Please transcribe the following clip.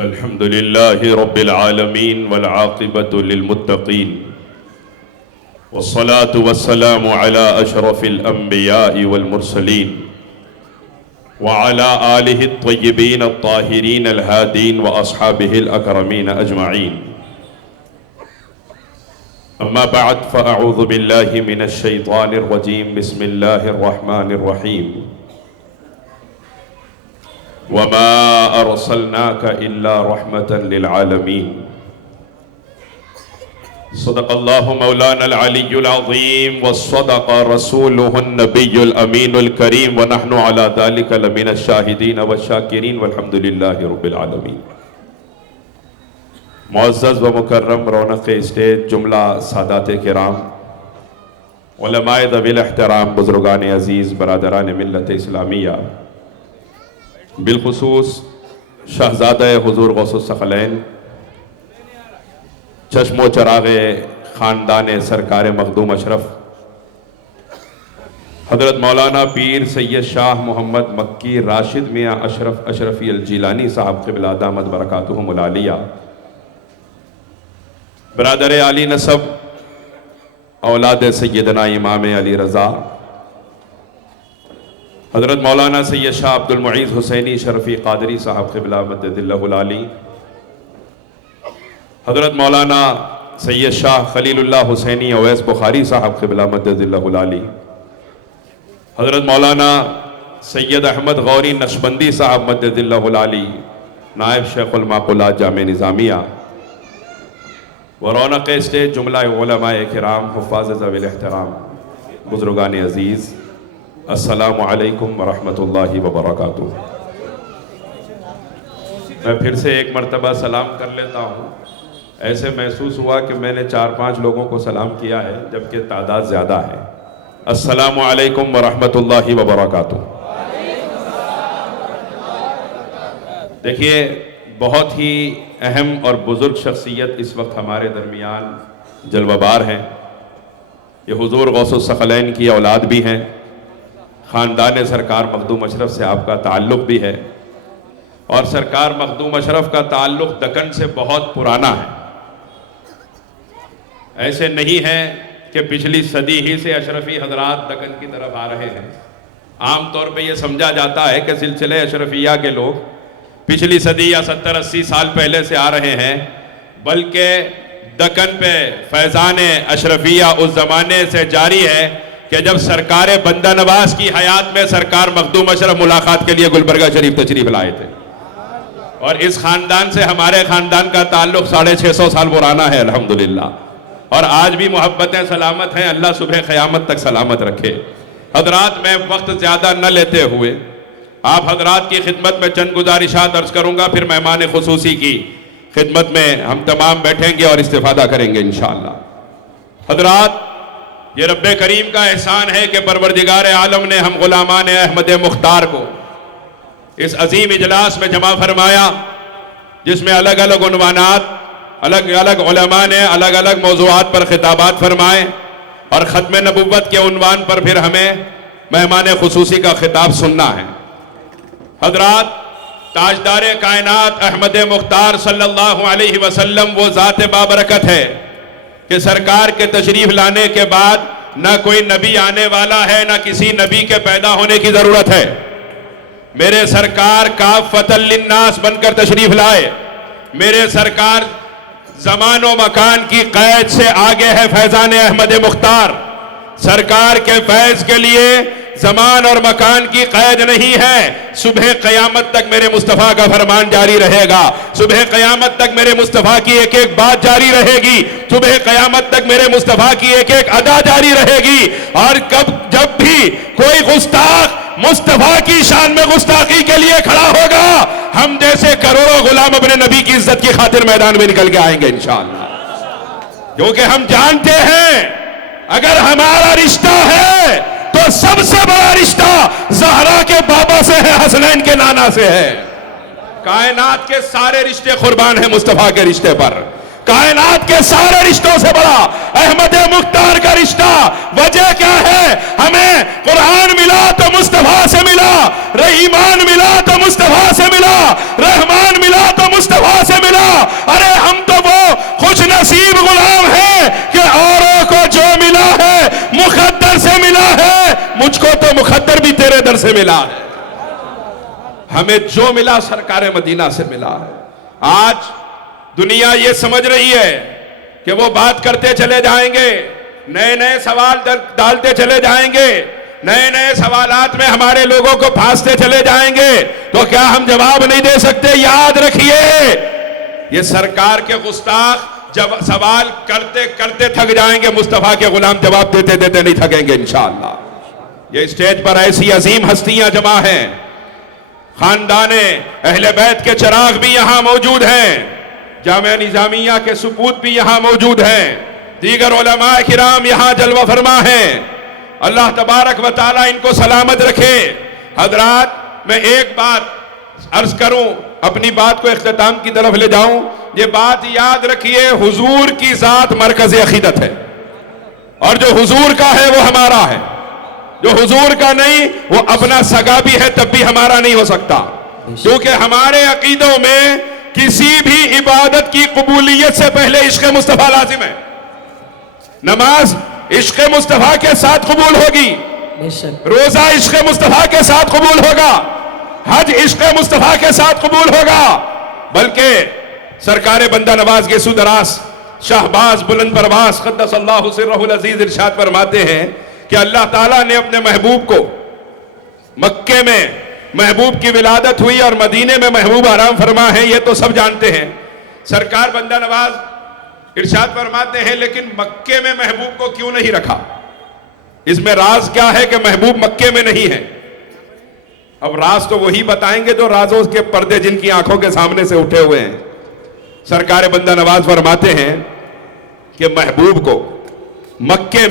الحمد لله رب العالمين والعاقبة للمتقين والصلاة والسلام على أشرف الأنبياء والمرسلين وعلى آله الطيبين الطاهرين الهادين وأصحابه الأكرمين أجمعين. أما بعد فأعوذ بالله من الشيطان الرجيم. بسم الله الرحمن الرحيم. وما أرسلناك إلا رحمة للعالمين. صدق الله مولانا العلي العظيم وصدق رسوله النبي الأمين الكريم ونحن على ذلك لمن الشاهدين والشاكرين والحمد لله رب العالمين. معزز و مکرم رونق اسٹیج، جملہ سادات کرام، علماء ذوی الاحترام، بزرگان عزیز، برادران ملت اسلامیہ، بالخصوص شہزادہ حضور غوث الثقلین، چشم و چراغ خاندان سرکار مخدوم اشرف، حضرت مولانا پیر سید شاہ محمد مکی راشد میاں اشرفی الجیلانی صاحب قبلہ دامت برکاتہم العالیہ، برادر علی نسب، اولاد سیدنا امام علی رضا، حضرت مولانا سید شاہ عبد المعیز حسینی شرفی قادری صاحب قبلہ مدد اللہ العالی، حضرت مولانا سید شاہ خلیل اللہ حسینی اویس بخاری صاحب قبلہ مدد اللہ العالی، حضرت مولانا سید احمد غوری نقشبندی صاحب مدد اللہ العالی، نائب شیخ المعقولات جامع نظامیہ، ورونق اسٹیج، جملہ علماء کرام، حفاظ ذوی الاحترام، بزرگان عزیز، السلام علیکم ورحمۃ اللہ وبرکاتہ۔ میں پھر سے ایک مرتبہ سلام کر لیتا ہوں۔ ایسے محسوس ہوا کہ میں نے 4-5 لوگوں کو سلام کیا ہے جبکہ تعداد زیادہ ہے۔ السلام علیکم ورحمۃ اللہ وبرکاتہ۔ دیکھیے، بہت ہی اہم اور بزرگ شخصیت اس وقت ہمارے درمیان جلوہ بار ہیں۔ یہ حضور غوث الثقلین کی اولاد بھی ہیں، خاندان سرکار مخدوم اشرف سے آپ کا تعلق بھی ہے، اور سرکار مخدوم اشرف کا تعلق دکن سے بہت پرانا ہے۔ ایسے نہیں ہے کہ پچھلی صدی ہی سے اشرفی حضرات دکن کی طرف آ رہے ہیں۔ عام طور پہ یہ سمجھا جاتا ہے کہ سلسلے اشرفیہ کے لوگ پچھلی صدی یا 70-80 سال پہلے سے آ رہے ہیں، بلکہ دکن پہ فیضان اشرفیہ اس زمانے سے جاری ہے کہ جب سرکار بندہ نواز کی حیات میں سرکار مخدوم اشرف ملاقات کے لیے گلبرگہ شریف تشریف لائے تھے، اور اس خاندان سے ہمارے خاندان کا تعلق 650 سال پرانا ہے الحمدللہ، اور آج بھی محبتیں سلامت ہیں۔ اللہ صبح قیامت تک سلامت رکھے۔ حضرات، میں وقت زیادہ نہ لیتے ہوئے آپ حضرات کی خدمت میں چند گزارشات عرض کروں گا، پھر مہمان خصوصی کی خدمت میں ہم تمام بیٹھیں گے اور استفادہ کریں گے انشاءاللہ۔ حضرات، یہ رب کریم کا احسان ہے کہ پروردگار عالم نے ہم غلامان احمد مختار کو اس عظیم اجلاس میں جمع فرمایا، جس میں الگ الگ عنوانات، الگ الگ علماء نے الگ الگ موضوعات پر خطابات فرمائے، اور ختم نبوت کے عنوان پر پھر ہمیں مہمان خصوصی کا خطاب سننا ہے۔ حضرات، تاجدار کائنات احمد مختار صلی اللہ علیہ وسلم وہ ذات بابرکت ہے کہ سرکار کے تشریف لانے کے بعد نہ کوئی نبی آنے والا ہے، نہ کسی نبی کے پیدا ہونے کی ضرورت ہے۔ میرے سرکار کافۃ للناس بن کر تشریف لائے۔ میرے سرکار زمان و مکان کی قید سے آگے ہے فیضان احمد مختار۔ سرکار کے فیض کے لیے زمان اور مکان کی قید نہیں ہے۔ صبح قیامت تک میرے مصطفیٰ کا فرمان جاری رہے گا، صبح قیامت تک میرے مصطفیٰ کی ایک ایک بات جاری رہے گی، صبح قیامت تک میرے مصطفیٰ کی ایک ایک ادا جاری رہے گی، اور جب بھی کوئی گستاخ مصطفیٰ کی شان میں گستاخی کے لیے کھڑا ہوگا، ہم جیسے کروڑوں غلام اپنے نبی کی عزت کی خاطر میدان میں نکل کے آئیں گے انشاءاللہ، کیونکہ ہم جانتے ہیں اگر ہمارا رشتہ ہے تو سب سے بڑا رشتہ زہرا کے بابا سے ہے، حسنین کے نانا سے ہے۔ کائنات کے سارے رشتے قربان ہیں مصطفیٰ کے رشتے پر۔ کائنات کے سارے رشتوں سے بڑا احمد مختار کا رشتہ۔ وجہ کیا ہے؟ ہمیں قرآن ملا تو مصطفیٰ سے ملا، رحیمان ملا تو مصطفیٰ سے ملا، رحمان ملا تو مصطفیٰ سے ملا ہے، ہمیں جو ملا سرکار مدینہ سے ملا ہے۔ آج دنیا یہ سمجھ رہی ہے کہ وہ بات کرتے چلے جائیں گے، نئے نئے سوال ڈالتے چلے جائیں گے، نئے نئے سوالات میں ہمارے لوگوں کو پھانستے چلے جائیں گے، تو کیا ہم جواب نہیں دے سکتے؟ یاد رکھیے، یہ سرکار کے گستاخ جب سوال کرتے کرتے تھک جائیں گے، مصطفیٰ کے غلام جواب دیتے دیتے نہیں تھکیں گے انشاءاللہ۔ یہ اسٹیج پر ایسی عظیم ہستیاں جمع ہیں، خاندان اہل بیت کے چراغ بھی یہاں موجود ہیں، جامعہ نظامیہ کے سپوت بھی یہاں موجود ہیں، دیگر علماء کرام یہاں جلوہ فرما ہیں۔ اللہ تبارک و تعالی ان کو سلامت رکھے۔ حضرات، میں ایک بات عرض کروں، اپنی بات کو اختتام کی طرف لے جاؤں۔ یہ بات یاد رکھیے، حضور کی ذات مرکز عقیدت ہے، اور جو حضور کا ہے وہ ہمارا ہے، جو حضور کا نہیں وہ اپنا سگا بھی ہے تب بھی ہمارا نہیں ہو سکتا، کیونکہ ہمارے عقیدوں میں کسی بھی عبادت کی قبولیت سے پہلے عشق مصطفیٰ لازم ہے۔ نماز عشق مصطفیٰ کے ساتھ قبول ہوگی، روزہ عشق مصطفیٰ کے ساتھ قبول ہوگا، حج عشق مصطفیٰ کے ساتھ قبول ہوگا، بلکہ سرکار بندہ نواز گیسو دراز شہباز بلند پرواز قدس اللہ سرہ العزیز ارشاد فرماتے ہیں کہ اللہ تعالیٰ نے اپنے محبوب کو مکے میں محبوب کی ولادت ہوئی اور مدینے میں محبوب آرام فرما ہے، یہ تو سب جانتے ہیں۔ سرکار بندہ نواز ارشاد فرماتے ہیں لیکن مکے میں محبوب کو کیوں نہیں رکھا؟ اس میں راز کیا ہے کہ محبوب مکے میں نہیں ہے؟ اب راز تو وہی بتائیں گے جو رازوں کے پردے جن کی آنکھوں کے سامنے سے اٹھے ہوئے ہیں۔ سرکار بندہ نواز فرماتے ہیں کہ محبوب کو مکے